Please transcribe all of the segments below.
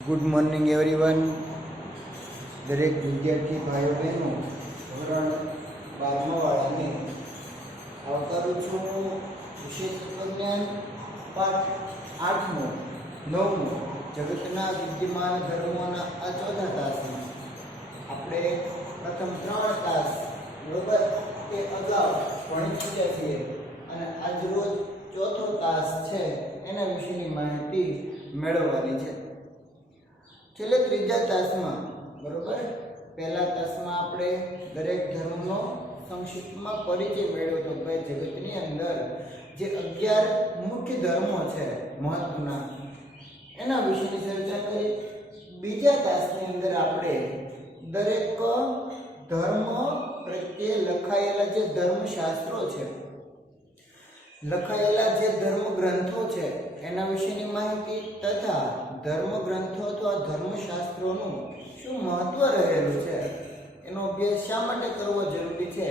Good morning everyone. દરેક વિદ્યાર્થી ભાઈઓ બહેનો ધોરણ 12મા વાળાને આવકારું છું. વિશેષ તત્વજ્ઞાન પાઠ 8મો 9મો જગતના વિદ્યમાન ધર્મોના આ ચોથા તાસમાં આપણે પ્રથમ 3 તાસ બરોબર તે અગાઉ ભણી ચૂક્યા છીએ અને આજ રોજ ચોથો તાસ છે એના વિશેની માહિતી મેળવવાની છે. છેલ્લે ત્રીજા તાસમાં બરોબર પહેલા તાસમાં આપણે દરેક ધર્મનો સંક્ષિપ્તમાં પરિચય મેળવ્યો હતો. ભાઈ જગતની અંદર જે 11 મુખ્ય ધર્મો છે મહત્વના એના વિશેની ચર્ચા કરી. બીજા તાસની અંદર આપણે દરેક ધર્મ પ્રત્યે લખાયેલા જે ધર્મશાસ્ત્રો છે, લખાયેલા જે ધર્મ ગ્રંથો છે એના વિશેની માહિતી તથા ધર્મ ગ્રંથો અથવા ધર્મશાસ્ત્રોનું શું મહત્વ રહેલું છે, એનો અભ્યાસ શા માટે કરવો જરૂરી છે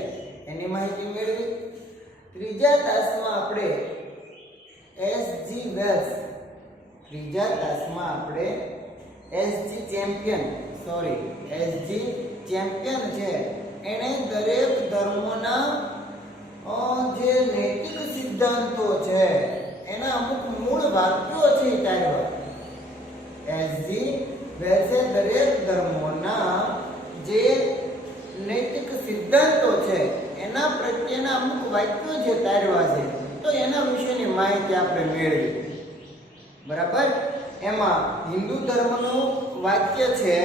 એની માહિતી મેળવી. ત્રીજા તાસમાં આપણે એસજી વેલ્સ એસજી ચેમ્પિયન છે એણે દરેક ધર્મોના જે નૈતિક સિદ્ધાંતો છે એના અમુક મૂળ વાક્યો છે તારવા. એસજી વેલ્સે દરેક ધર્મોના જે નૈતિક સિદ્ધાંતો છે એના પ્રત્યેના અમુક વાક્યો જે તારવા છે તો એના વિશેની માહિતી આપણે મેળવી. બરાબર. એમાં હિન્દુ ધર્મનું વાક્ય છે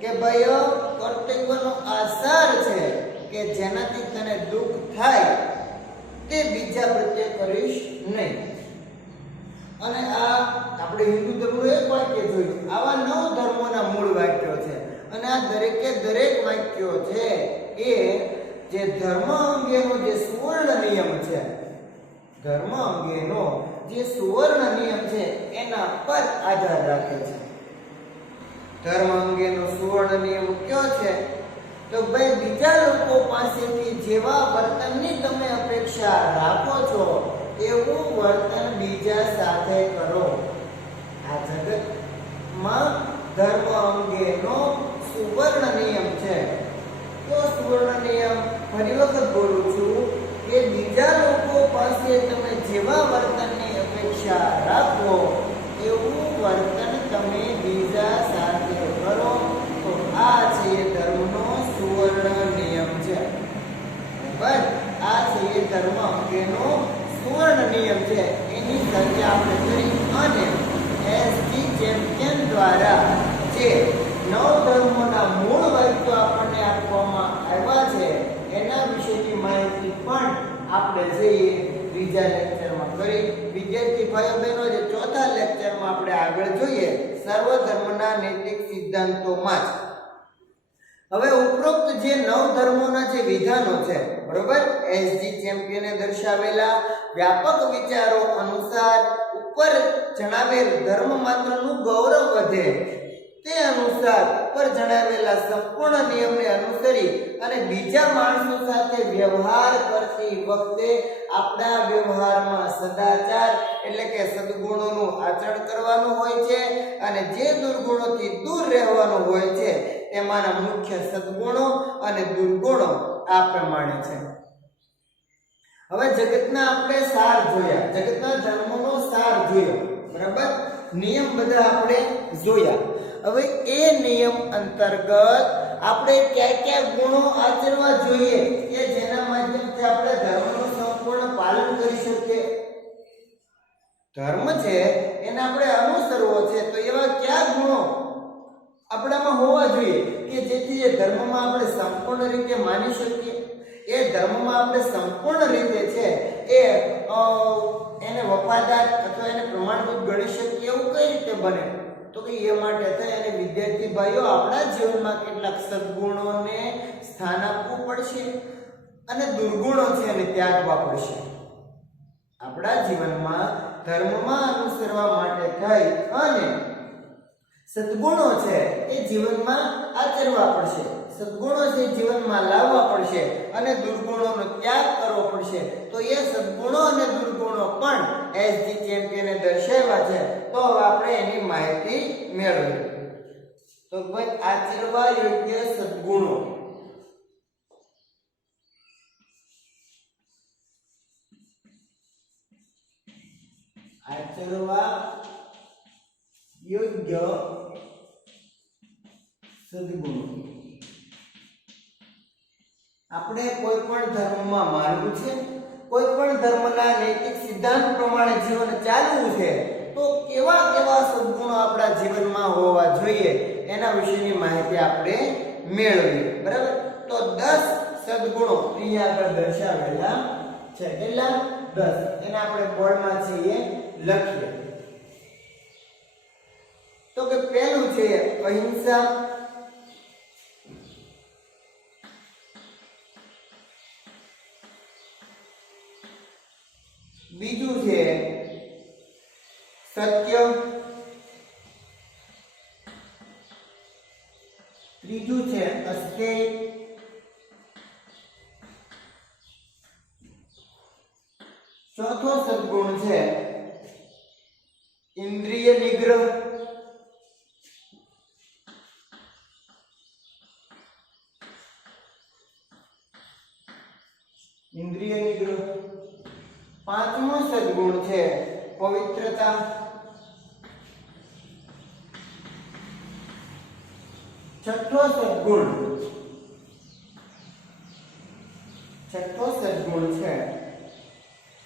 કે ભાઈ કર્તવ્યનો આસાર છે કે જેનાથી તને દુઃખ થાય તે બીજા પ્રત્યે કરીશ નહીં. અને આ આપણે હિન્દુ ધર્મનું એક વાક્ય જોયું. આવા 9 ધર્મોના મૂળ વાક્યો છે અને આ દરેક વાક્યો છે એ જે ધર્મ અંગેનો જે સુવર્ણ નિયમ છે, ધર્મ અંગેનો જે સુવર્ણ નિયમ છે એના પર આધાર રાખે છે. ધર્મ અંગેનો સુવર્ણ નિયમ કયો છે? તો ભાઈ બીજા લોકો પાસેથી જેવા વર્તનની તમે અપેક્ષા રાખો છો એવું વર્તન બીજા સાથે કરો. આ જગતમાં ધર્મ અંગેનો સુવર્ણ નિયમ છે. તો સુવર્ણ નિયમ ફરી વખત બોલું છું કે બીજા લોકો પાસે તમે જેવા વર્તનની અપેક્ષા રાખો એવું વર્તન તમે બીજા સાથે કરો. તો આ છે ધર્મનો સુવર્ણ નિયમ છે. બસ આ છે ધર્મ અંગેનો સુવર્ણ નિયમ છે. એની ચર્ચા આપણે કરી અને એસજી ચેમ્પિયન દ્વારા જે 9 ધર્મોના મૂળ વાક્યો આપણને આપવામાં આવ્યા છે એના વિશેની માહિતી પણ આપણે જઈએ ત્રીજા લેક્ચરમાં કરી. વિદ્યાર્થી ભાઈઓ બહેનો જે ચોથા લેક્ચરમાં આપણે આગળ જોઈએ સર્વ ધર્મના નૈતિક સિદ્ધાંતોમાં જ. હવે ઉપરોક્ત જે 9 ધર્મોના જે વિધાનો છે બરોબર એસજી ચેમ્પિયને દર્શાવેલા વ્યાપક વિચારો અનુસાર ઉપર જણાવેલ ધર્મ માત્રનું ગૌરવ વધે તે અનુસાર ઉપર જણાવેલા સંપૂર્ણ નિયમને અનુસરી અને બીજા માણસો સાથે વ્યવહાર કરતી વખતે આપણા વ્યવહારમાં સદાચાર એટલે કે સદગુણોનું આચરણ કરવાનું હોય છે અને જે દુર્ગુણોથી દૂર રહેવાનું હોય છે તેમાંના મુખ્ય સદગુણો અને દુર્ગુણો આ પ્રમાણે છે. હવે જગતના આપણે સાર જોયા, જગતના ધર્મોનો સાર જોયો બરાબર. નિયમ બધા આપણે જોયા. હવે એ નિયમ અંતર્ગત આપણે કયા ગુણો આચરવા જોઈએ કે જેના માધ્યમથી આપણે ધર્મનું સંપૂર્ણ પાલન કરી શકીએ. ધર્મ છે એને આપણે અનુસરવો છે તો એવા કયા ગુણો આપણામાં હોવા જોઈએ કે જેથી એ ધર્મમાં આપણે સંપૂર્ણ રીતે માની શકીએ, એ ધર્મમાં આપણે સંપૂર્ણ રીતે છે એને વફાદાર અથવા એને પ્રમાણભૂત ગણી શકીએ. એવું કઈ રીતે બને? તો કે એ માટે થઈ અને વિદ્યાર્થી ભાઈઓ આપણા જીવનમાં કેટલાક સદગુણોને સ્થાન આપવું પડશે અને દુર્ગુણો છે એને ત્યાગવા પડશે. આપણા જીવનમાં ધર્મમાં અનુસરવા માટે થઈ અને સદગુણો છે એ જીવનમાં આચરવા પડશે, સદગુણો છે જીવનમાં લાવવા પડશે અને દુર્ગુણોનો ત્યાગ કરવો પડશે. તો એ સદગુણો અને દુર્ગુણો પણ એસજી ચેમ્પિયને દર્શાવ્યા છે. તો આપણે એની માહિતી મેળવીએ. તો ભાઈ આચરવા યોગ્ય સદગુણો. આચરવા યોગ્ય સદગુણો. આપણે કોઈ પણ ધર્મમાં માનવું છે, કોઈ પણ ધર્મના નૈતિક સિદ્ધાંત પ્રમાણે જીવન ચાલવું છે, તો કેવા કેવા સદગુણો આપણા જીવનમાં હોવા જોઈએ એના વિશેની માહિતી આપણે મેળવીએ. બરાબર? તો 10 સદગુણો અહીંયા આગળ દર્શાવેલા છે. કેટલા? 10. એને આપણે બોર્ડમાં છે એ લખીએ. તો કે પહેલું છે અહિંસા, બીજું છે સત્ય, ત્રીજું છે અસ્થેય, ચોથો સદગુણ છે ઇન્દ્રિય નિગ્રહ, ઇન્દ્રિય નિગ્રહ. પાંચમો સદગુણ છે પવિત્રતા, છઠ્ઠો સદગુણ છે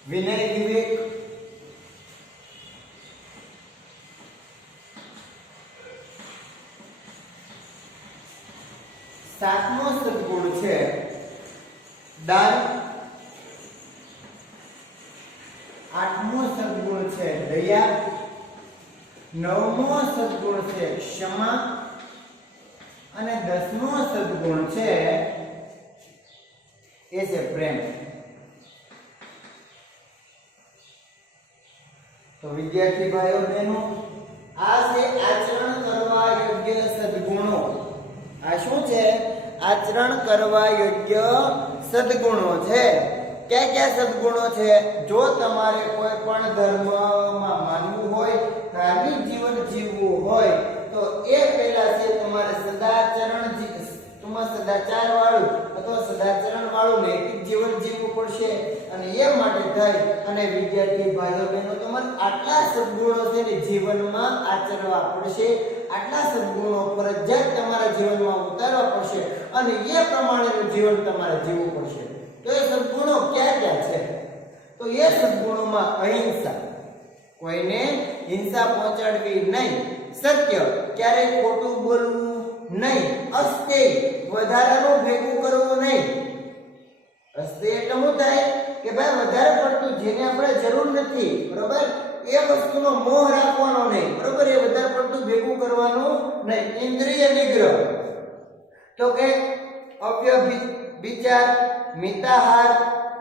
વિનય વિવેક, સાતમો સદગુણ છે દાન, આઠમો સદગુણ છે દયા, નવમો સદગુણ છે ક્ષમા અને 10મો સદગુણ છે એ છે પ્રેમ. તો વિદ્યાર્થી ભાઈઓ બહેનો, આ છે આચરણ કરવા યોગ્ય સદગુણો. આ શું છે? આચરણ કરવા યોગ્ય સદગુણો છે. ક્યાં ક્યાં સદગુણો છે? જો તમારે કોઈ પણ ધર્મમાં માનવું હોય, ધાર્મિક જીવન જીવવું હોય, તો એ પહેલા છે તમારે સદાચાર વાળું અથવા સદાચરણ વાળું નૈતિક જીવન જીવવું પડશે. અને એ માટે થઈ અને વિદ્યાર્થી ભાઈઓ બહેનો, તમારે આટલા સદગુણો છે ને જીવનમાં આચરવા પડશે. આટલા સદગુણો ફરજિયાત તમારા જીવનમાં ઉતારવા પડશે અને એ પ્રમાણેનું જીવન તમારે જીવવું પડશે. તો એ સદગુણો ક્યાં ક્યાં છે? તો એ સદગુણોમાં અહિંસા, કોઈને હિંસા પહોંચાડવી નહીં, સત્ય, ક્યારેય ખોટું બોલવું નહીં, અસ્થેય, વધારાનું ભેગું કરવું નહીં. અસ્થેય એટલે શું થાય કે ભાઈ વધારે પડતું જેને આપણે જરૂર નથી, બરોબર, એ વસ્તુનો મોહ રાખવાનો નહીં, બરોબર, એ વધારે પડતું ભેગું કરવાનું નહીં. ઇન્દ્રિય નિગ્રહ, તો કે અવ્યભિચાર, મિતાહાર,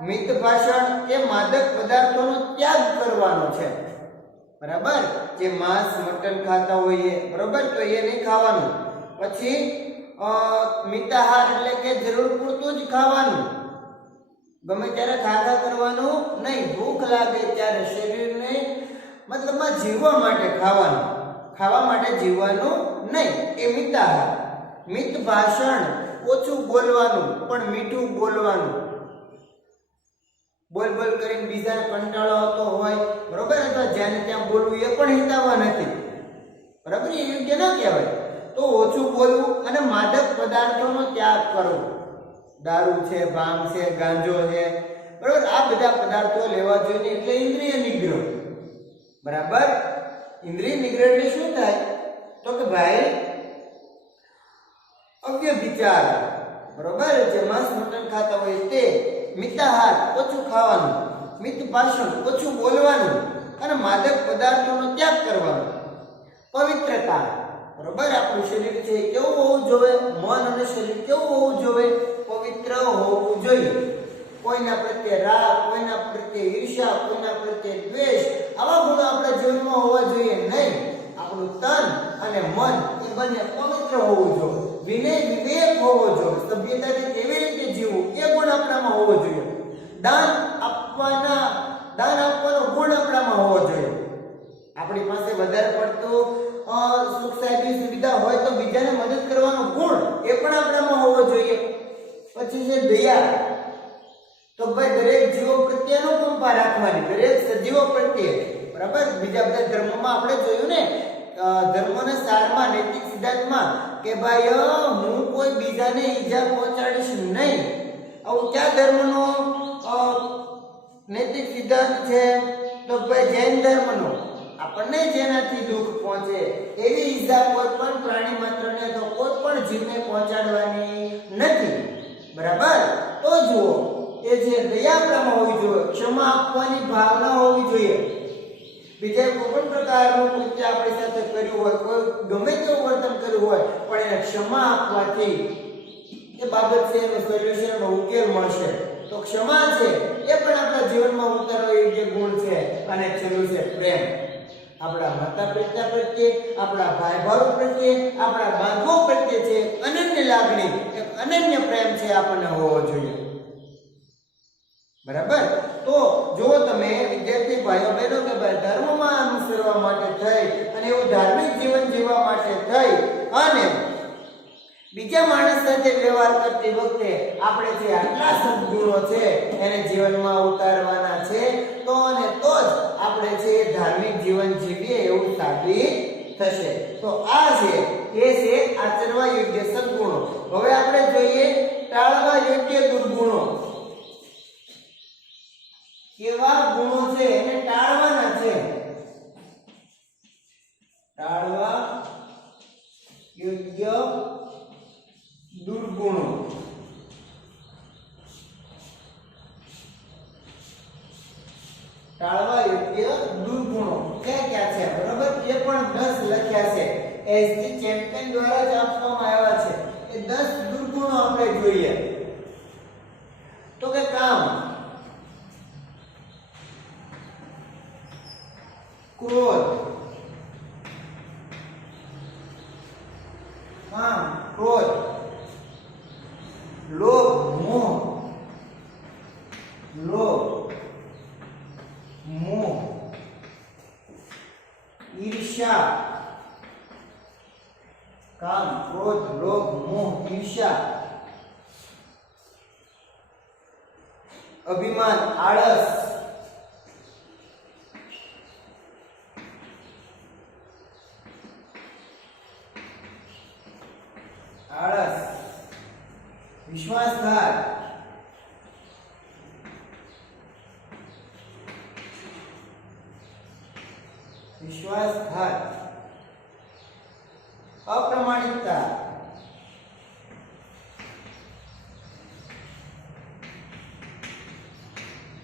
મિત ભાષણ કે માદક પદાર્થોનો ત્યાગ કરવાનો છે. બરાબર? જે માંસ મટન ખાતા હોઈએ, બરોબર, તો એ નહીં ખાવાનું. પછી મિતાહાર એટલે કે જરૂર પૂરતું જ ખાવાનું, ગમે ત્યારે ખાધા કરવાનું નહીં. ભૂખ લાગે ત્યારે શરીરને મતલબમાં જીવવા માટે ખાવાનું, ખાવા માટે જીવવાનું નહીં, એ મિતાહાર. મિત ભાષણ, ઓછું બોલવાનું પણ મીઠું બોલવાનું. બોલ કરીને બીજાને કંટાળો આવતો હોય, બરોબર, અથવા જ્યાં ત્યાં બોલવું એ પણ હિતાવા નથી, બરાબર, એ યોગ્ય ના કહેવાય. તો ઓછું બોલવું અને માદક પદાર્થોનો ત્યાગ કરવો. દારૂ છે, ભાંગ છે, ગાંજો છે, બરાબર, આ બધા પદાર્થો લેવા જોઈએ. એટલે ઇન્દ્રિય નિગ્રહ. બરાબર? ઇન્દ્રિય નિગ્રહ એટલે શું થાય? તો કે ભાઈ અવ્યભિચાર, બરોબર, જે માંસ મટન ખાતા હોય તે, મિતાહાર, ઓછું ખાવાનું, મિત ભાષણ, ઓછું બોલવાનું અને માદક પદાર્થોનો ત્યાગ કરવાનો. પવિત્રતા, બરોબર, આપણું શરીર છે કેવું હોવું જોઈએ? મન અને શરીર કેવું હોવું જોઈએ? પવિત્ર હોવું જોઈએ. કોઈના પ્રત્યે રાગ, કોઈના પ્રત્યે ઈર્ષ્યા, કોઈના પ્રત્યે દ્વેષ, આવા ગુણો આપણા જીવનમાં હોવા જોઈએ નહીં. આપણું તન અને મન એ બંને પવિત્ર હોવું જોઈએ. વિનય વિવેક હોવો જોઈએ. સભ્યતાથી કેવી રીતે જીવવું એ ગુણ આપણામાં હોવો જોઈએ. દાન આપવાનો ગુણ આપણામાં હોવો જોઈએ. આપણી પાસે વધારે પડતું સુખ સાહેબી સુવિધા હોય તો બીજાને મદદ કરવાનો ગુણ એ પણ આપણામાં હોવો જોઈએ. પછી છે દયા. તો ભાઈ દરેક જીવો પ્રત્યે અનુકંપા રાખવાની, દરેક સજીવો પ્રત્યે. બરાબર, બીજા બધા ધર્મોમાં આપણે જોયું ને, ધર્મોના સારમાં, નૈતિક સિદ્ધાંતમાં કે ભાઈ હું કોઈ બીજાને ઈજા પહોંચાડીશ નહીં. આવું કયા ધર્મનો નૈતિક સિદ્ધાંત છે? તો ભાઈ જૈન ધર્મનો. આપણને જેનાથી દુઃખ પહોંચે એવી ઈજા કોઈ પણ પ્રાણી માત્રને તો કોઈ પણ જીવને પહોંચાડવાની નથી. બરાબર, તો જુઓ એ જે દયા આપણામાં હોવી જોઈએ, ક્ષમા આપવાની ભાવના હોવી જોઈએ. બીજા કોઈ પણ પ્રકારનું કૃત્ય આપણી સાથે કર્યું હોય, કોઈ ગમે તેવું વર્તન કર્યું હોય, પણ એને ક્ષમા આપવાથી એ બાબત છે એનો સોલ્યુશનનો ઉકેલ મળશે. તો ક્ષમા છે એ પણ આપણા જીવનમાં ઉતારવા યોગ્ય ગુણ છે. અને છેલ્લું છે પ્રેમ. આપણા માતા પિતા પ્રત્યે, આપણા ભાઈ ભાઈ પ્રત્યે, આપણા બાંધવો પ્રત્યે છે અનન્ય લાગણી, એક અનન્ય પ્રેમ છે આપણને હોવો જોઈએ. બરાબર, તો જો તમે વિદ્યાર્થી ભાઈઓ બહેનો કે ભાઈ ધર્મમાં અનુસરવા માટે થઈ અને એવું ધાર્મિક જીવન જીવવા માટે થઈ અને બીજા માણસ સાથે વ્યવહાર કરતી વખતે આપણે જે આટલા સદગુણો છે એને જીવનમાં ઉતારવાના છે, તો અને તો જ આપણે જે ધાર્મિક જીવન જીવીએ એવું સાબિત થશે. તો આ છે એ છે આચરવા યોગ્ય સદગુણો. હવે આપણે જોઈએ ટાળવા યોગ્ય દુર્ગુણો. કેવા ગુણો છે એને ટાળવાના છે? ટાળવા યોગ્ય દુર્ગુણો. ટાળવા યોગ્ય દુર્ગુણો ક્યાં ક્યાં છે? બરાબર, એ પણ 10 લખ્યા છે. એસજી ચેમ્પિયન દ્વારા જ આપવામાં આવ્યા છે. એ 10 દુર્ગુણો આપણે જોઈએ. તો કે કામ, ક્રોધ, કામ, ક્રોધ, લોભ, મોહ, ઈર્ષ્યા. કામ, ક્રોધ, લોભ, મોહ, ઈર્ષ્યા, અભિમાન, આળસ, વિશ્વાસઘાત, અપ્રમાણિકતા,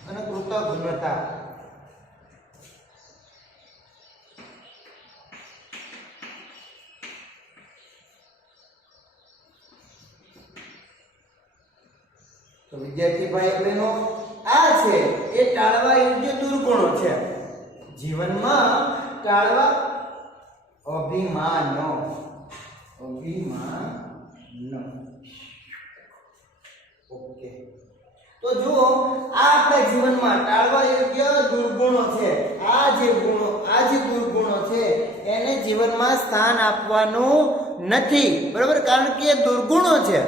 અને કૃતજ્ઞતા. તો વિદ્યાર્થી ભાઈ બહેનો, આ છે એ ટાળવા યોગ્ય દુર્ગુણો છે. જીવનમાં ટાળવા અભિમાનો. ઓકે, તો જુઓ આ આપણા જીવનમાં ટાળવા યોગ્ય દુર્ગુણો છે. આ જે દુર્ગુણો છે એને જીવનમાં સ્થાન આપવાનું નથી. બરાબર, કારણ કે એ દુર્ગુણો છે.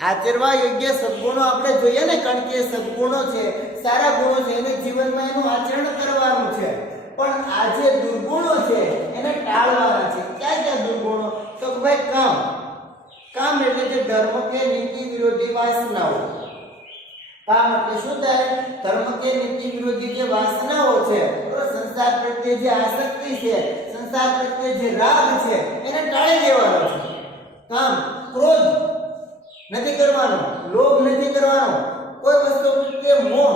આચરવા યોગ્ય સદગુણો આપણે જોઈએ ને, કારણ કે સદગુણો છે, સારા ગુણો છે, એને જીવનમાં એનું આચરણ કરવાનું છે. પણ આ જે દુર્ગુણો છે એને ટાળવાના છે. ક્યાં ક્યાં દુર્ગુણો? તો કે ભાઈ કામ એટલે કે ધર્મ કે નીતિ વિરોધી વાસનાઓ. કામ એટલે શું થાય? ધર્મ કે નીતિ વિરોધી જે વાસનાઓ છે, સંસાર પ્રત્યે જે આસક્તિ છે, સંસાર પ્રત્યે જે રાગ છે, એને ટાળી દેવાનો છે. કામ, ક્રોધ નથી કરવાનો, લોભ નથી કરવાનો, કોઈ વસ્તુ પ્રત્યે મોહ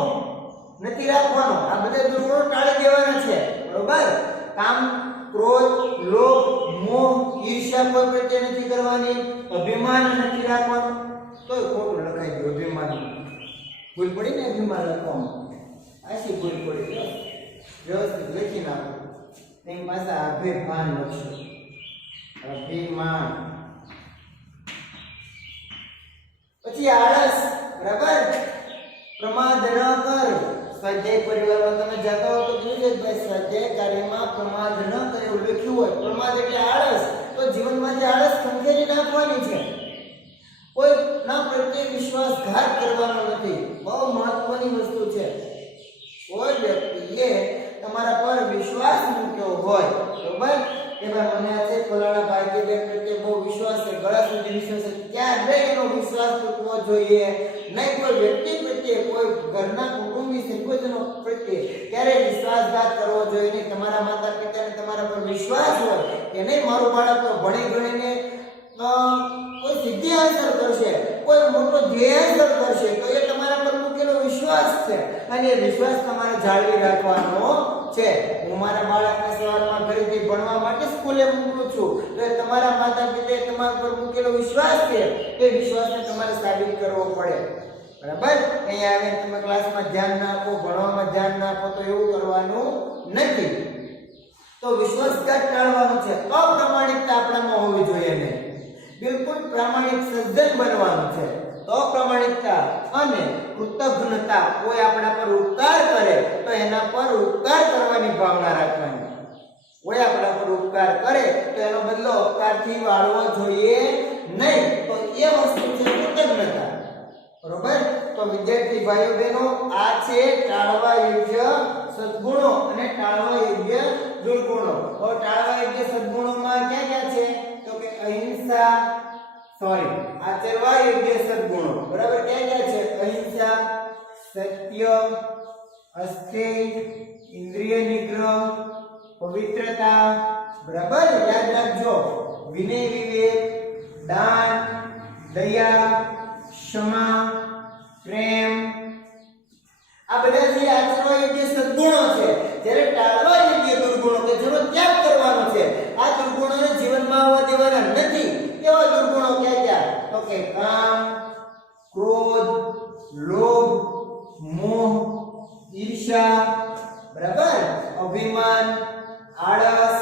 નથી રાખવાનો. આ બધા દુર્ગુણો ટાળી દેવાના છે. બરોબર, કામ, ક્રોધ, લોભ, મોહ, ઈર્ષ્યા કોઈ પ્રત્યે નથી કરવાની, અભિમાન નથી રાખવાનું. તો ખોટું લખાઈ ગયું અભિમાન. ભૂલ પડી ને અભિમાન લખવામાં, આશી ભૂલ પડી. વ્યવસ્થિત લખી નાખો. તેની પાસે અભિમાન લખશો. અભિમાન. પછી આળસ. બરાબર, પ્રમાદ ન કર, સ્વાધ્યાય પરિવારમાં તમે જતા હો તો જોઈ લે ભાઈ સ્વાધ્યાય કાર્યમાં પ્રમાદ ન કરે લખ્યું હોય. પ્રમાદ એટલે આળસ. તો જીવનમાં જે આળસ ખંખેરી નાખવાની છે. કોઈ ના પ્રત્યે વિશ્વાસઘાત કરવાનો નથી. બહુ મહત્વની વસ્તુ છે. કોઈ વ્યક્તિએ તમારા પર વિશ્વાસ મૂક્યો હોય બરોબર કે ભાઈ મને આ છે ફલાણા ભાઈ કે પ્રત્યે બહુ વિશ્વાસ છે, ગળા સુધી વિશ્વાસ છે, ત્યારે એનો વિશ્વાસ તૂટવો જોઈએ નહીં. કોઈ વ્યક્તિ પ્રત્યે, કોઈ ઘરના કુટુંબી છે, કોઈનો પ્રત્યે ક્યારેય વિશ્વાસઘાત કરવો જોઈએ નહીં. તમારા માતા પિતાને તમારા પર વિશ્વાસ હોય કે નહીં મારું બાળક તો ભણી ગણીને કોઈ સિદ્ધિ હાંસલ કરશે, કોઈ મોટો ધ્યેય હાંસલ કરશે, તો એ તમારા પર મૂકેલો વિશ્વાસ છે અને એ વિશ્વાસ તમારે જાળવી રાખવાનો છે. હું મારા બાળકને સવારમાં ઘરેથી ભણવા માટે સ્કૂલે મોકલું છું, તો એ તમારા માતા પિતાએ તમારા પર મૂકેલો વિશ્વાસ છે. એ વિશ્વાસને તમારે સાબિત કરવો પડે. બરાબર? અહીંયા આવીને તમે ક્લાસમાં ધ્યાન ના આપો, ભણવામાં ધ્યાન ના આપો, તો એવું કરવાનું નથી. તો વિશ્વાસઘાત ટાળવાનો છે. અપ્રામાણિકતા આપણામાં હોવી જોઈએ નહીં. બિલકુલ પ્રામાણિક સજ્જન બનવાનું છે. તો પ્રામાણિકતા અને કૃતજ્ઞતા, કોઈ આપણા પર ઉપકાર કરે તો એના પર ઉપકાર કરવાની ભાવના રાખવાની. કોઈ આપણા પર ઉપકાર કરે તો એનો બદલો ઉપકારથી વાળવો જોઈએ નહીં. તો એ વસ્તુ છે કૃતજ્ઞતા. બરોબર? તો વિદ્યાર્થી ભાઈઓ બહેનો, આ છે ટાળવા યોગ્ય સદ્ગુણો અને ટાળવા યોગ્ય દુર્ગુણો. તો ટાળવા યોગ્ય સદ્ગુણોમાં ક્યાં ક્યાં છે? તો કે અહિંસા, આચરવા યોગ્ય સદ્ગુણો. બરાબર? ક્યાં ક્યાં છે? અહિંસા, સત્ય, અસ્થૈર્ય, ઇન્દ્રિય નિગ્રહ, પવિત્રતા. બરાબર? યાદ રાખજો. વિનય, વિવેક, દાન, દયા, ક્ષમા, પ્રેમ. આ બધા જે આચરવા યોગ્ય સદ્ગુણો છે. જ્યારે ટાળવા યોગ્ય દુર્ગુણો કે જેનો ત્યાગ કરવાનો છે, આ દુર્ગુણોને જીવનમાં આવવા દેવાના નથી. એવા દુર્ગુણો ક્યાં ક્યાં? તો કે કામ, ક્રોધ, લોભ, મોહ, ઈર્ષ્યા, બરાબર, અભિમાન, આળસ,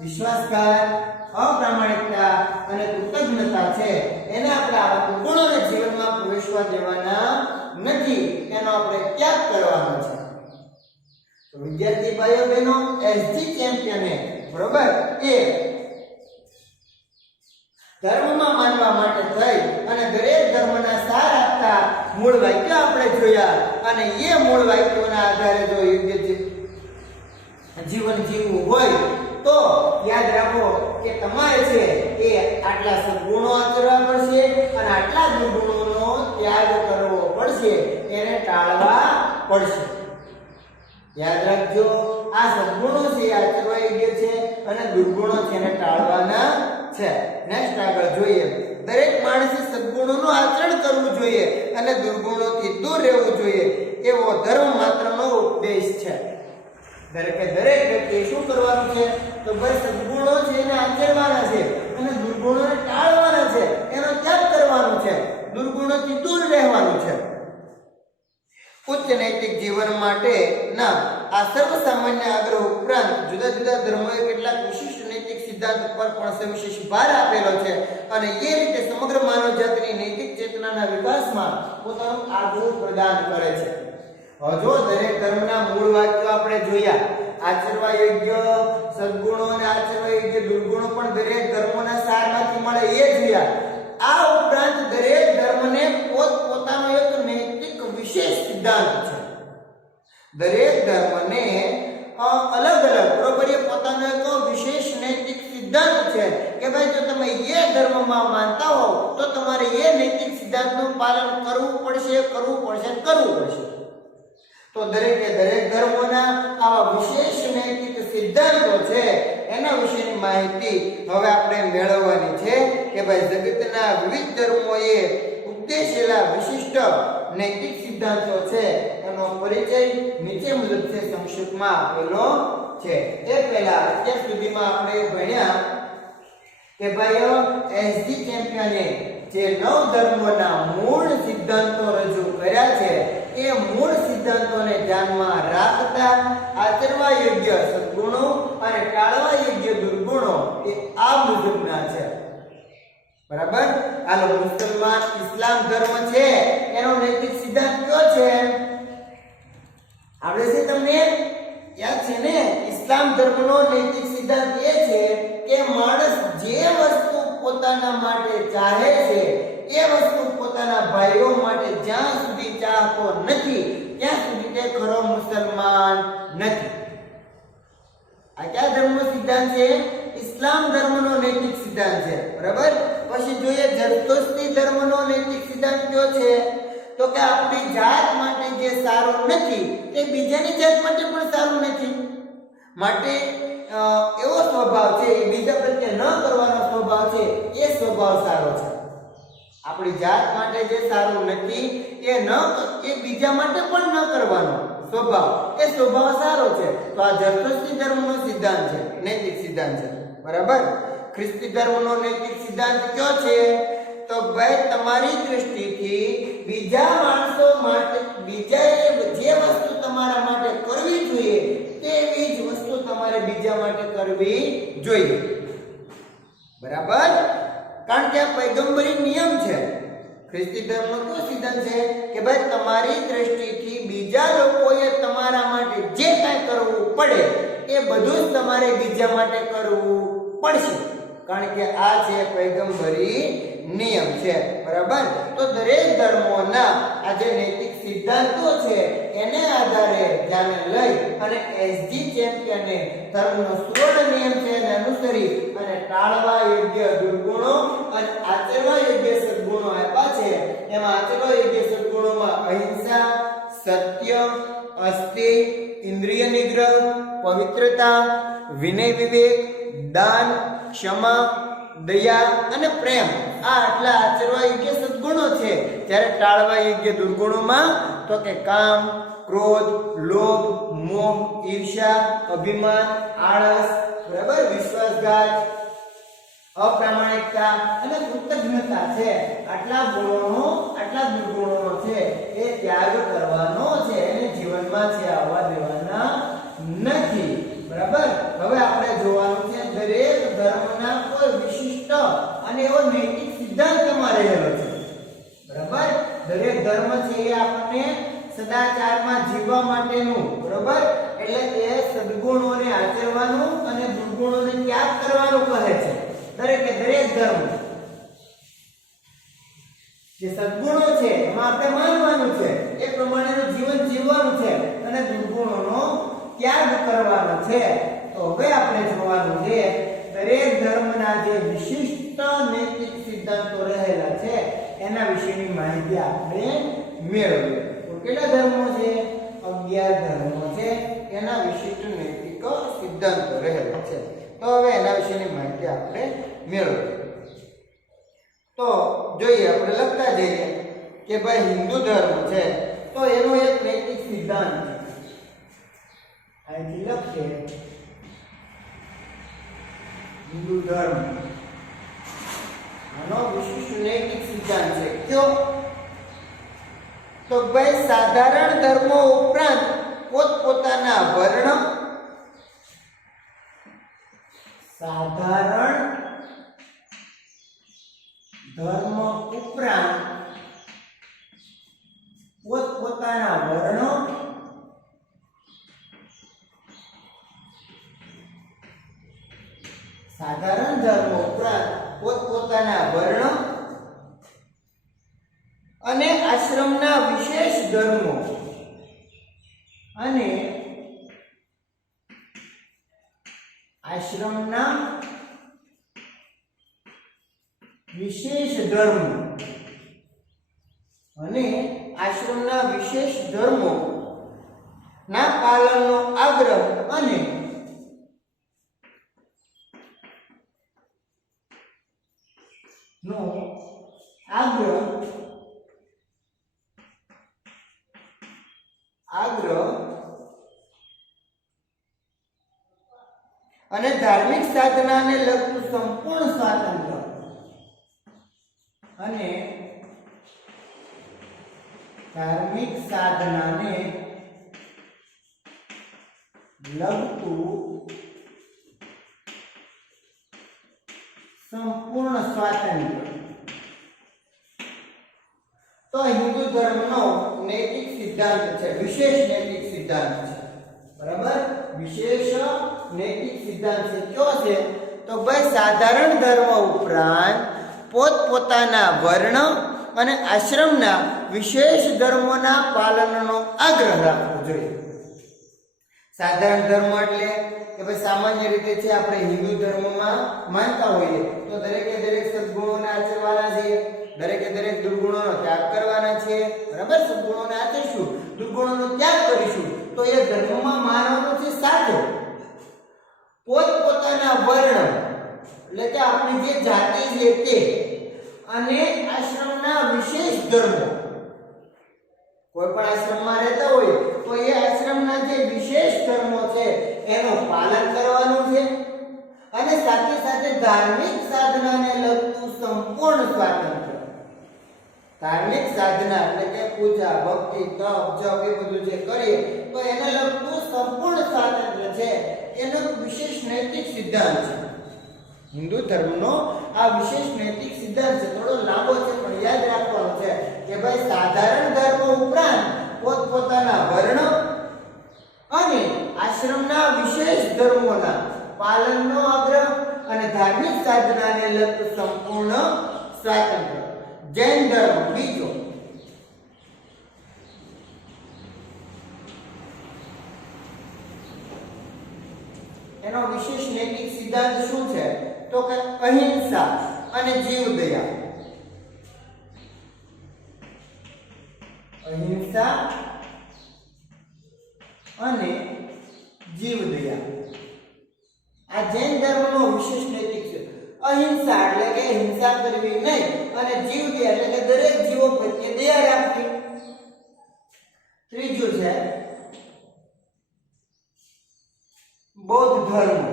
વિશ્વાસઘાત, અપ્રામાણિકતા અને કૃતજ્ઞતા છે. એને આપણે આ દુર્ગુણોને જીવનમાં પ્રવેશવા દેવાના નથી. એનો આપણે ત્યાગ કરવાનો છે. તો વિદ્યાર્થી ભાઈઓ બહેનો, એસજી ચેમ્પિયને બરોબર એ ધર્મમાં માનવા માટે થઈ અને દરેક ધર્મના સાર આપતા મૂળ વાક્યો આપણે જોયા. અને એ મૂળ વાક્યોના આધારે જો યોગ્ય જીવન જીવવું હોય તો યાદ રાખો કે તમારે છે એ આટલા સદ્ગુણો આચરવા પડશે અને આટલા દુર્ગુણોનો ત્યાગ કરવો પડશે, એને ટાળવા પડશે. યાદ રાખજો, આ સદ્ગુણો છે એ આચરવા યોગ્ય છે અને દુર્ગુણો છે એને ટાળવાના છે. નેક્સ્ટ આગળ જોઈએ. દરેક માણસે સદ્ગુણોનું આચરણ કરવું જોઈએ અને દુર્ગુણોથી દૂર રહેવું જોઈએ, એવો ધર્મ માત્રનો ઉપદેશ છે. દરેક વ્યક્તિએ શું કરવાનું છે? તો ભાઈ સદ્ગુણો છે એને આચરવાના છે અને દુર્ગુણોને ટાળવાના છે, એનો ત્યાગ કરવાનો છે, દુર્ગુણોથી દૂર રહેવાનું છે. ઉચ્ચ નૈતિક જીવન માટે ના આ સર્વસામાન્ય આગ્રહ ઉપરાંત જુદા જુદા ધર્મોએ કેટલાક વિશિષ્ટ નૈતિક સિદ્ધાંત પર પણ સવિશેષ ભાર આપેલો છે અને એ રીતે સમગ્ર માનવ જાતની નૈતિક ચેતનાના વિકાસમાં પોતાનું આગ્રહ પ્રદાન કરે છે. જો દરેક ધર્મના મૂળ વાક્યો આપણે જોયા, આચરવા યોગ્ય સદ્ગુણો અને આચરવા યોગ્ય દુર્ગુણો પણ દરેક ધર્મોના સારમાંથી મળે એ જોયા. આ ઉપરાંત દરેક ધર્મને પોતાનો એક નૈતિક વિશેષ સિદ્ધાંત છે. દરેક ધર્મને અલગ અલગ બરોબર એ પોતાનો એક વિશેષ નૈતિક સિદ્ધાંત છે કે ભાઈ જો તમે એ ધર્મમાં માનતા હો તો તમારે એ નૈતિક સિદ્ધાંતનું પાલન કરવું પડશે. તો દરેક ધર્મોના આવા વિશેષ નૈતિક સિદ્ધાંતો છે, એના વિશેની માહિતી હવે આપણે મેળવવાની છે કે ભાઈ જગતના વિવિધ ધર્મોએ ઉપદેશેલા વિશિષ્ટ નૈતિક સિદ્ધાંતો છે એનો પરિચય નીચે મુજબ છે, સંક્ષિપ્તમાં આપેલો છે. એ પહેલા અત્યાર સુધીમાં આપણે ભણ્યા કે ભાઈ એસજી ચેમ્પિયને જે 9 ધર્મોના મૂળ સિદ્ધાંતો રજૂ કર્યા છે એ મૂળ સિદ્ધાંતોને ધ્યાનમાં રાખતા આચરવા યોગ્ય સદ્ગુણો અને ટાળવા યોગ્ય દુર્ગુણો એ આ મુજબના છે. બરાબર? આલો ઇસ્લામ ધર્મ છે એનો નૈતિક સિદ્ધાંત કયો છે? આવડે છે તમને? યાદ છે ને? ઇસ્લામ ધર્મનો નૈતિક સિદ્ધાંત એ છે કે માણસ જે વસ્તુ પોતાના માટે ચાહે છે એ વસ્તુ પોતાના ભાઈઓ માટે જ્યાં સુધી ચાહતો નથી ત્યાં સુધી તે ખરો મુસલમાન નથી. આ કયા ધર્મનો સિદ્ધાંત છે? ઇસ્લામ ધર્મનો નૈતિક સિદ્ધાંત છે. બરાબર. પછી જોઈએ જરદોસ્તી ધર્મનો નૈતિક સિદ્ધાંત કયો છે? તો કે આપણી જાત માટે જે સારું નથી તે બીજાની જાત માટે પણ સારું નથી. માટે એવો સ્વભાવ છે એ બીજા પ્રત્યે ન કરવાનો સ્વભાવ છે એ સ્વભાવ સારો છે. આપણી જાત માટે જે સારું નથી એ બીજા માટે પણ ન કરવાનો સ્વભાવ એ સ્વભાવ સારો છે. તો આ જરદોસ્તી ધર્મનો સિદ્ધાંત છે, નૈતિક સિદ્ધાંત છે. બરાબર. ખ્રિસ્તી ધર્મનો નૈતિક સિદ્ધાંત કયો છે? તો ભાઈ તમારી દૃષ્ટિથી બીજા માણસો માટે બીજાએ જે વસ્તુ તમારા માટે કરવી જોઈએ તેવી જ વસ્તુ તમારે બીજા માટે કરવી જોઈએ. બરાબર. કારણ કે આ પૈગંબરી નિયમ છે. ખ્રિસ્તી ધર્મનો કયો સિદ્ધાંત છે કે ભાઈ તમારી દૃષ્ટિથી બીજા લોકોએ તમારા માટે જે કાંઈ કરવું પડે એ બધું જ તમારે બીજા માટે કરવું પડશે. કારણ કે આ છે પૈગંબરી નિયમ છે. બરાબર. તો દરેક ધર્મોના આ જે નૈતિક સિદ્ધાંતો છે એને આધારે ધ્યાને લઈ અને એસજી ચેમ્પિયને ધર્મનો સુવર્ણ નિયમ છે એને અનુસરી અને ટાળવા યોગ્ય દુર્ગુણો અને આચરવા યોગ્ય સદ્ગુણો આપ્યા છે. એમાં આચરવા યોગ્ય સદ્ગુણોમાં અહિંસા, સત્ય, અસ્તિ, ઇન્દ્રિય નિગ્રહ, પવિત્રતા, વિનય વિવેક, દાન, ક્ષમા, દયા અને પ્રેમ આ આટલા આચરવા યોગ્ય સદ્ગુણો છે. જ્યારે ટાળવા યોગ્ય દુર્ગુણોમાં તો કે કામ, ક્રોધ, લોભ, મોહ, ઈર્ષ્યા, અભિમાન, આળસ, બરાબર, વિશ્વાસઘાત, અપ્રામાણિકતા અને કૃતજ્ઞતા છે. આટલા દુર્ગુણો છે એ ત્યાગ કરવાનો છે અને જીવનમાં છે આવવા દેવાના નથી. બરાબર. હવે આપણે જોવાનું છે દરેક ધર્મના કોઈ વિશિષ્ટ અને એવો નૈતિક સિદ્ધાંત એમાં રહેલો છે. બરાબર. દરેક ધર્મ છે એ આપણને સદાચારમાં જીવવા માટેનું, બરાબર, એટલે એ સદ્ગુણોને આચરવાનું અને દુર્ગુણોને ત્યાગ કરવાનું કહે છે. દરેક ધર્મ જે સદ્ગુણો છે એમાં આપણે માનવાનું છે, એ પ્રમાણેનું જીવન જીવવાનું છે અને દુર્ગુણોનો ત્યાગ કરવાનો છે. તો હવે આપણે જોવાનું છે દરેક ધર્મના જે વિશિષ્ટ નૈતિક સિદ્ધાંતો રહેલા છે એના વિશેની માહિતી આપણે મેળવીએ. તો કેટલા ધર્મો છે? 11 ધર્મો છે. એના વિશિષ્ટ નૈતિક સિદ્ધાંતો રહેલા છે. તો હવે એના વિશેની માહિતી આપણે મેળવીએ. તો જોઈએ, આપણે લખતા જઈએ કે ભાઈ હિન્દુ ધર્મ છે તો એનો એક નૈતિક સિદ્ધાંત છે. અહીંથી લખીએ હિન્દુ ધર્મ, આનો વિશિષ્ટ નૈતિક સિદ્ધાંત છે કયો? તો ભાઈ સાધારણ ધર્મો ઉપરાંત પોતપોતાના વર્ણ, સાધારણ ધર્મ ઉપરાંત પોતપોતાના વર્ણો, સાધારણ ધર્મ ઉપરાંત પોતપોતાના વર્ણ અને આશ્રમના વિશેષ ધર્મો અને આશ્રમના વિશેષ ધર્મો અને આશ્રમના વિશેષ ધર્મો ના પાલનનો આગ્રહ અને આગ્રહ અને ધાર્મિક સાધનાને લગતું સંપૂર્ણ સ્વાતંત્ર્ય અને ધાર્મિક સાધનાને લગતું સંપૂર્ણ સ્વાતંત્ર્ય. તો હિન્દુ ધર્મનો નૈતિક સિદ્ધાંત છે, વિશેષ નૈતિક સિદ્ધાંત. સિદ્ધાંત છે. બરાબર, વિશેષ નૈતિક સિદ્ધાંત છે. કયો છે? તો ભાઈ સાધારણ ધર્મ ઉપરાંત પોતપોતાના વર્ણ અને આશ્રમના વિશેષ ધર્મોના પાલનનો આગ્રહ રાખવો જોઈએ. સાધારણ ધર્મ એટલે કે ભાઈ સામાન્ય રીતે છે આપણે હિન્દુ ધર્મમાં માનતા હોઈએ તો દરેકે દરેક સદગુણોને આચરવાના છે, દરેકે દરેક દુર્ગુણોનો ત્યાગ કરવાના છે. બરાબર, સદગુણોને આચરીશું, દુર્ગુણોનો ત્યાગ કરીશું તો એ ધર્મમાં માનવાનું છે સાથે પોતપોતાના વર્ણ એટલે કે આપણી જે જાતિ છે તે અને આશ્રમના વિશેષ ધર્મો. કોઈ પણ આશ્રમમાં રહેતા હોય તો એ આશ્રમના જે વિશેષ ધર્મો છે એનું પાલન કરવાનું છે અને સાથે સાથે ધાર્મિક સાધનાને લગતું સંપૂર્ણ સ્વાતંત્ર્ય. ધાર્મિક સાધના એટલે કે પૂજા, ભક્તિ, તપ, જપ એ બધું જે કરીએ તો એને લગતું સંપૂર્ણ સ્વાતંત્ર્ય છે એનો વિશેષ નૈતિક સિદ્ધાંત છે. હિન્દુ ધર્મનો આ વિશેષ નૈતિક સિદ્ધાંત છે. થોડો લાંબો છે પણ યાદ રાખવાનો છે કે ભાઈ સાધારણ ધર્મ ઉપરાંત પોતપોતાના વર્ણ અને આશ્રમના વિશેષ ધર્મોના પાલનનો આગ્રહ અને ધાર્મિક સાધનાને લગતું સંપૂર્ણ સ્વાતંત્ર્ય. જૈન ધર્મ બીજો, એનો વિશેષ નૈતિક સિદ્ધાંત શું છે? તો કે અહિંસા અને જીવદયા. અહિંસા અને જીવદયા આ જૈન ધર્મનો વિશેષ નૈતિક છે. અહિંસા એટલે કે હિંસા કરવી નહીં અને જીવદયા એટલે કે દરેક જીવો પ્રત્યે દયા રાખવી. ત્રીજું છે બૌદ્ધ ધર્મ.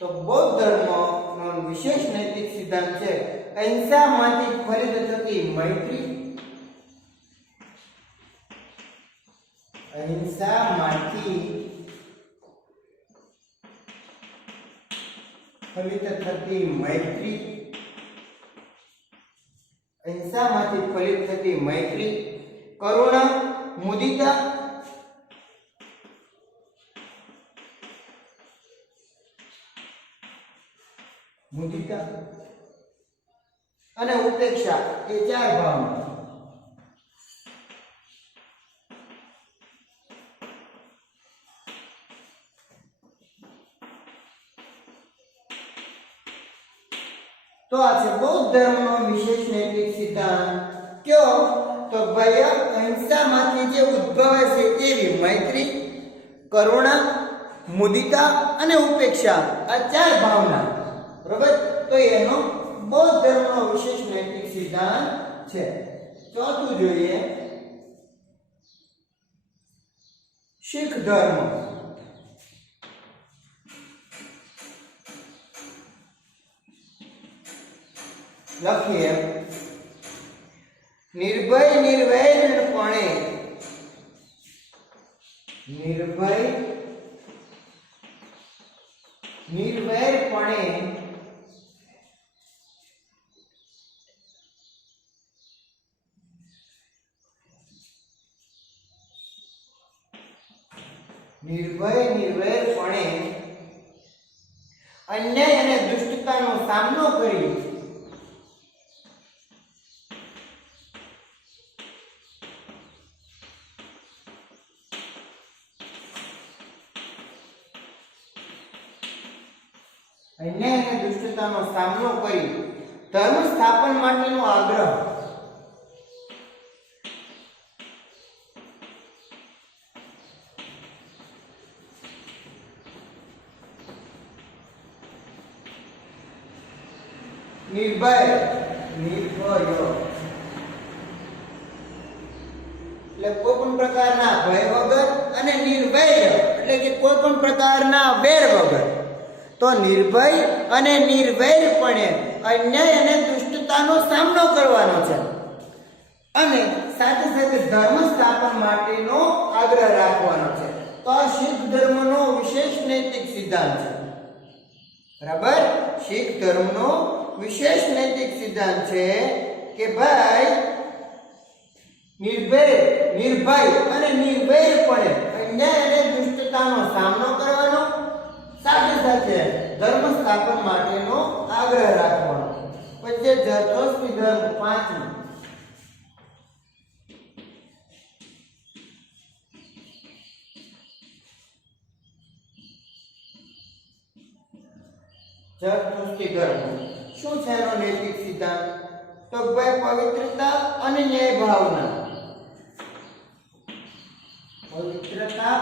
તો બૌદ્ધ ધર્મનો વિશેષ નૈતિક સિદ્ધાંત છે અહિંસામાંથી ફલિત થતી મૈત્રી. અહિંસામાંથી ફલિત થતી મૈત્રી. અહિંસામાંથી ફલિત થતી મૈત્રી, કરુણા, મુદિતા, અને ઉપેક્ષા એ ચાર ભાવના. તો આ છે બૌદ્ધ ધર્મનો વિશેષ નૈતિક સિદ્ધાંત. કયો? તો ભાઈ અહિંસામાંથી જે ઉદ્ભવે છે એવી મૈત્રી, કરુણા, મુદિતા અને ઉપેક્ષા આ ચાર ભાવના. બરોબર, તો એનો બૌદ્ધ ધર્મનો વિશેષ નૈતિક સિદ્ધાંત છે. ચોથું જોઈએ શીખ ધર્મ. લખીએ નિર્ભય નિર્વૈરપણે. નિર્ભય નિર્વૈરપણે અન્યાય અને દુષ્ટતાનો સામનો કરી ધર્મ સ્થાપન માટેનો આગ્રહ. નિર્ભય એટલે કોઈ પણ પ્રકારના ભય વગર અને નિર્ભય એટલે કે કોઈ પણ પ્રકારના વેર વગર. તો નિર્ભય અને નિર્વૈરપણે અન્યાય અને દુષ્ટતાનો સામનો કરવાનો છે અને સાથે સાથે ધર્મ સ્થાપન માટેનો આગ્રહ રાખવાનો છે. તો આ શીખ ધર્મનો વિશેષ નૈતિક સિદ્ધાંત છે. બરાબર, શીખ ધર્મનો વિશેષ નૈતિક સિદ્ધાંત છે કે ભાઈ નિર્ભય અને નિર્વૈરપણે અન્યાય અને દુષ્ટતાનો સામનો કરવાનો, સાથે સાથે ધર્મ સ્થાપન માટેનો આગ્રહ રાખવાનો. પછી જરતોસ્ત્રી ધર્મ પાંચમું. જરતોસ્ત્રી ધર્મ શું છે એનો નૈતિક સિદ્ધાંત? તો ભાઈ પવિત્રતા અને ન્યાય ભાવના. પવિત્રતા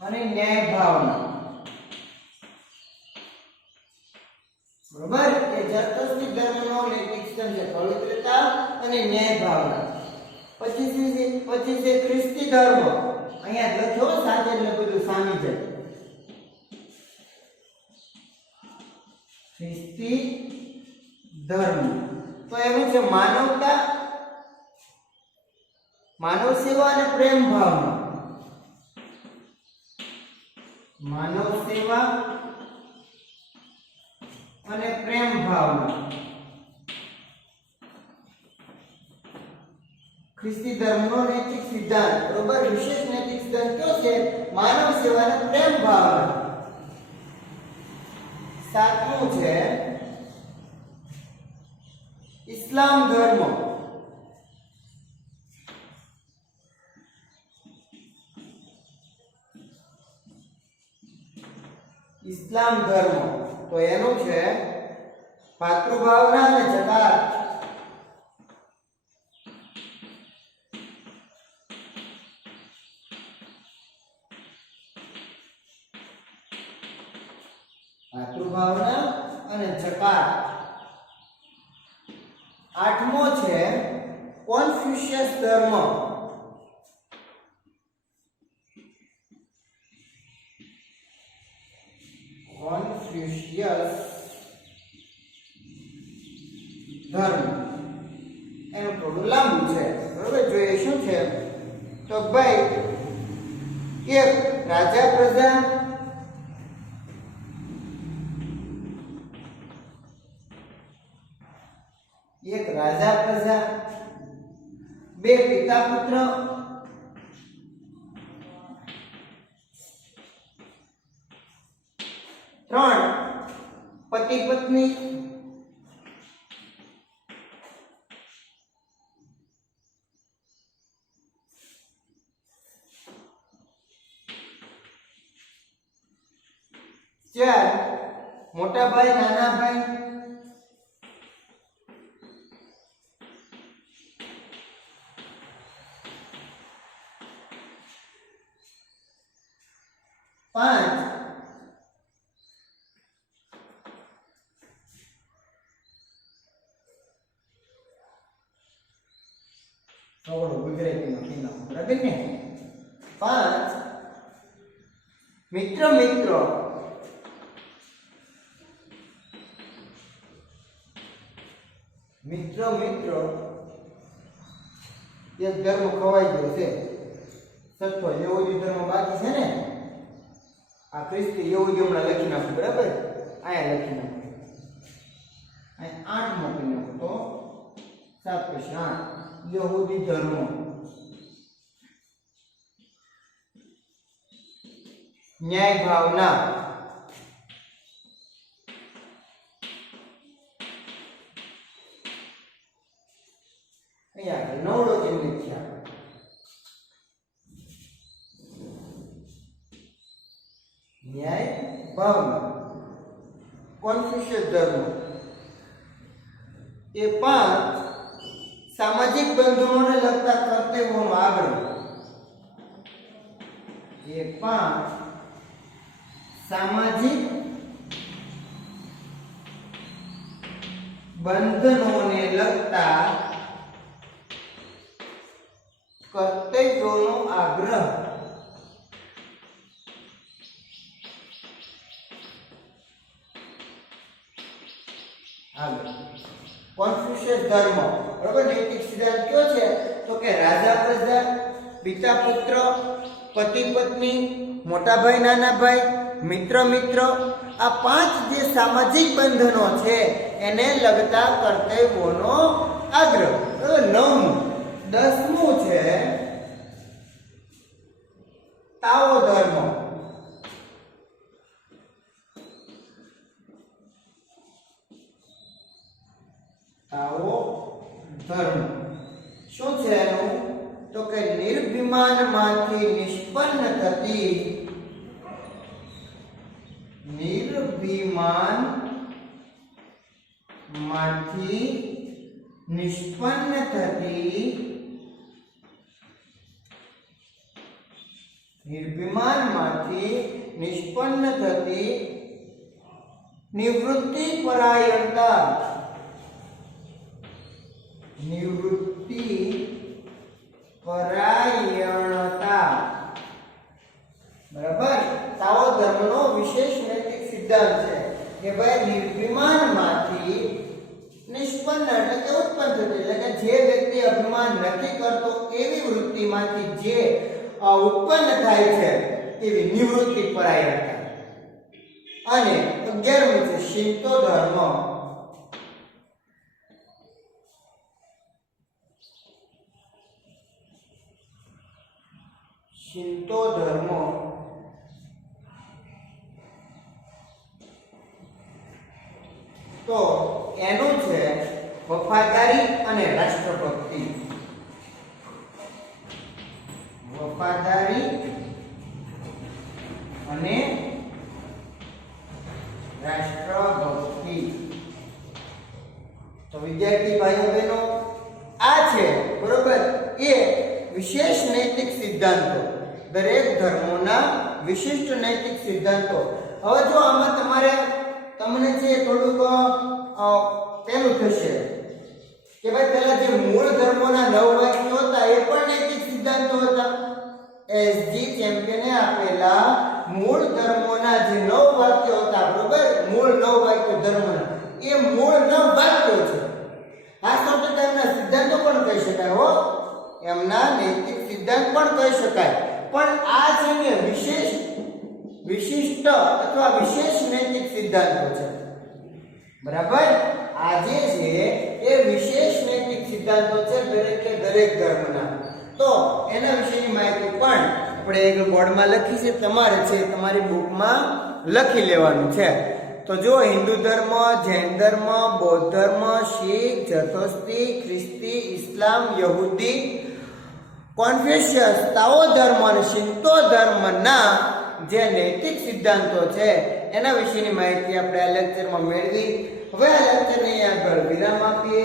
અને ન્યાય ભાવના. બરાબર? એ જરતોસ્ત્રી ધર્મનો નૈતિક સિદ્ધાંત છે, પવિત્રતા અને ન્યાય ભાવના. પછી છે ખ્રિસ્તી ધર્મ. અહીંયા લખ્યો સાથે એટલે બધું સામી જાય. ખ્રિસ્તી ધર્મ તો એનું છે માનવતા, માનવ સેવા અને પ્રેમ ભાવના. માનવ સેવા અને પ્રેમ ભાવના. ખ્રિસ્તી ધર્મનો નૈતિક સિદ્ધાંત, બરોબર, વિશેષ નૈતિક સિદ્ધાંત કયો છે? માનવ સેવા અને પ્રેમ ભાવના. સાતમું છે ઇસ્લામ ધર્મ. ઇસ્લામ ધર્મ તો એનું છે ભાતૃભાવના અને જકાત. ભાતૃભાવના અને જકાત. આઠમો છે કોન્ફ્યુશિયસ ધર્મ. કોન્ફ્યુશિયસ ધર્મ એનું થોડું લાંબુ છે, બરોબર? જોઈએ શું છે તો ભાઈ એક રાજા પ્રજા, એક રાજા પ્રજા, બે પિતા પુત્ર, ત્રણ પતિ પત્ની, ચાર મોટા ભાઈ નાના ભાઈ, પાંચ થોડો ગુજરાતીમાં કીધું, બરાબર ને? પાંચ મિત્ર મિત્રો. મિત્રો એક ધર્મ ખવાઈ ગયો છે, સત્વ યહૂદી ધર્મ બાકી છે ને. આ ખ્રિસ્તી યહૂદી હમણાં લખી નાખું, બરાબર? અહીંયા લખી નાખું, અહીંયા 8 મૂકી નાખું તો 7 પછી 8 યહૂદી ધર્મ. ન્યાય ભાવના. અહીંયા નવડો કેમ લખ્યા? ન્યાય ભાવના. કોન્ફ્યુશિયસ ધર્મ એ 5 સામાજિક બંધનોને લગતા કર્તવ્યોનો આગ્રહ. એ 5 સામાજિક બંધનોને લગતા કર્તવ્યોનો આગ્રહ. કોન્ફ્યુશિયસ ધર્મ, બરાબર? નૈતિક સિદ્ધાંત કયો છે તો કે રાજા પ્રજા, પિતા પુત્ર, પતિ પત્ની, મોટા ભાઈ નાના ભાઈ, મિત્ર મિત્ર આ 5 જે સામાજિક બંધનો છે એને લગતા કર્તવ્યોનો આગ્રહ. 9મું 10મું છે તાવો ધર્મ. તાવો ધર્મ શું છે એનું? તો કે નિર્ભિમાનમાંથી નિષ્પન્ન થતી નિર્ભિમાનમાંથી નિષ્પન્ન થતી નિવૃત્તિ પરાયણતા. નિવૃત્તિ પરાયણતા બરાબર. તાવો ધર્મનો વિશેષ નૈતિક સિદ્ધાંત છે કે ભાઈ નિર્ભિમાનમાંથી નિષ્પન્ન એટલે કે ઉત્પન્ન થતી, એટલે કે જે વ્યક્તિ અભિમાન નથી કરતો એવી વૃત્તિમાંથી જે ઉત્પન્ન થાય છે એવી નિવૃત્તિ પરાયણતા. અને 11મું છે શિંતો ધર્મ. શિંતો ધર્મ તો એનું છે વફાદારી અને રાષ્ટ્રભક્તિ. વફાદારી અને રાષ્ટ્રભક્તિ. તો વિદ્યાર્થી ભાઈઓ બહેનો આ છે બરોબર એ વિશેષ નૈતિક સિદ્ધાંતો, દરેક ધર્મોના વિશિષ્ટ નૈતિક સિદ્ધાંતો. હવે જો આમાં તમને છે થોડુંક પેલું થશે કે ભાઈ પેલા જે મૂળ ધર્મોના 9 વાક્યો હતા એ પણ નૈતિક સિદ્ધાંતો હતા. એસજી ચેમ્પિયને આપેલા મૂળ ધર્મોના જે 9 વાક્યો હતા બરોબર, મૂળ 9 વાક્યો ધર્મના, એ મૂળ 9 વાક્યો છે. આ 100% એમના સિદ્ધાંતો પણ કહી શકાય હો, એમના નૈતિક સિદ્ધાંત પણ કહી શકાય. પણ આ છે ને વિશિષ્ટ અથવા વિશેષ નૈતિક સિદ્ધાંતો છે બરાબર. આ જે છે એ વિશેષ નૈતિક સિદ્ધાંતો છે દરેક ધર્મના. તો એના વિશેની માહિતી પણ આપણે એક બોર્ડમાં લખી છે, તમારે છે તમારી બુકમાં લખી લેવાનું છે. તો જો હિન્દુ ધર્મ, જૈન ધર્મ, બૌદ્ધ ધર્મ, શીખ, જરદોસ્તી, ખ્રિસ્તી, ઇસ્લામ, યહૂદી, કોન્ફ્યુશિયસ, તાઓ ધર્મ અને શિંતો ધર્મના જે નૈતિક સિદ્ધાંતો છે એના વિશેની માહિતી આપણે આ લેક્ચરમાં મેળવી. હવે આ લેક્ચરની આગળ વિરામ આપીએ.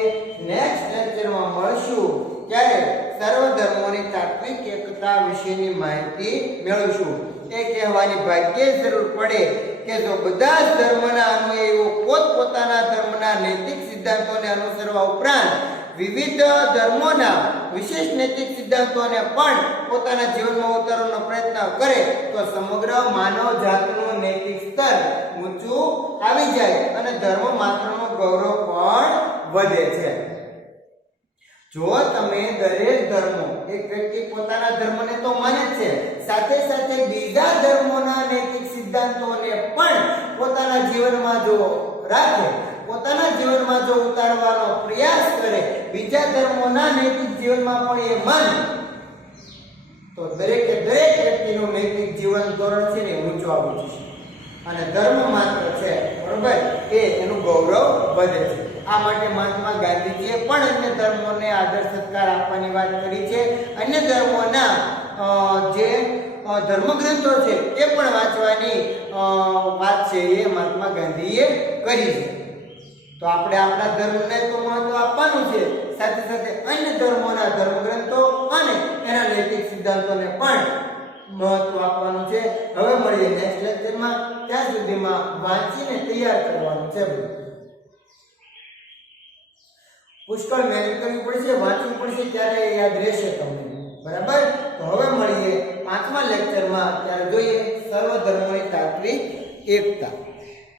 નેક્સ્ટ લેક્ચરમાં મળશું ત્યારે સર્વ ધર્મોની તાત્વિક એકતા વિશેની માહિતી મેળવીશું. એ કહેવાની ભાગ્યે જરૂર પડે કે જો બધા જ ધર્મના અનુયાયીઓ પોતપોતાના ધર્મના નૈતિક સિદ્ધાંતોને અનુસરવા ઉપરાંત વિવિધ ધર્મોના વિશેષ નૈતિક સિદ્ધાંતોને પણ પોતાના જીવનમાં ઉતારવાનો પ્રયત્ન કરે તો સમગ્ર માનવ જાતનું નૈતિક સ્તર ઊંચું આવી જાય અને ધર્મ માત્રનું ગૌરવ પણ વધે છે. જો તમે દરેક ધર્મો, એક વ્યક્તિ પોતાના ધર્મને તો માને છે, સાથે સાથે બીજા ધર્મોના નૈતિક સિદ્ધાંતોને પણ પોતાના જીવનમાં જો રાખે, પોતાના જીવનમાં જો ઉતારવાનો પ્રયાસ કરે, બીજા ધર્મોના નૈતિક જીવનમાં પણ એ માને, તો દરેક વ્યક્તિનું નૈતિક જીવન ધોરણ છે ને ઊંચું આવવું જોઈએ અને ધર્મ માત્ર છે બરોબર એ એનું ગૌરવ વધે છે. આ માટે મહાત્મા ગાંધીજીએ પણ અન્ય ધર્મોને આદર સત્કાર આપવાની વાત કરી છે. અન્ય ધર્મોના જે ધર્મગ્રંથો છે એ પણ વાંચવાની વાત છે એ મહાત્મા ગાંધીએ કરી છે. તો આપણે આપણા ધર્મને તો મહત્વ આપવાનું છે, સાથે સાથે અન્ય ધર્મોના ધર્મગ્રંથો અને એના નૈતિક સિદ્ધાંતોને પણ મહત્વ આપવાનું છે. હવે મળીએ નેક્સ્ટ લેક્ચરમાં. ત્યાં સુધીમાં વાંચીને તૈયાર કરવાનું છે. પુષ્કળ મહેનત કરવી પડશે, વાંચવું પડશે, ત્યારે યાદ રહેશે તમને બરાબર. તો હવે મળીએ 5મા લેક્ચરમાં. ત્યારે જોઈએ સર્વ ધર્મોની તાત્વિક એકતા.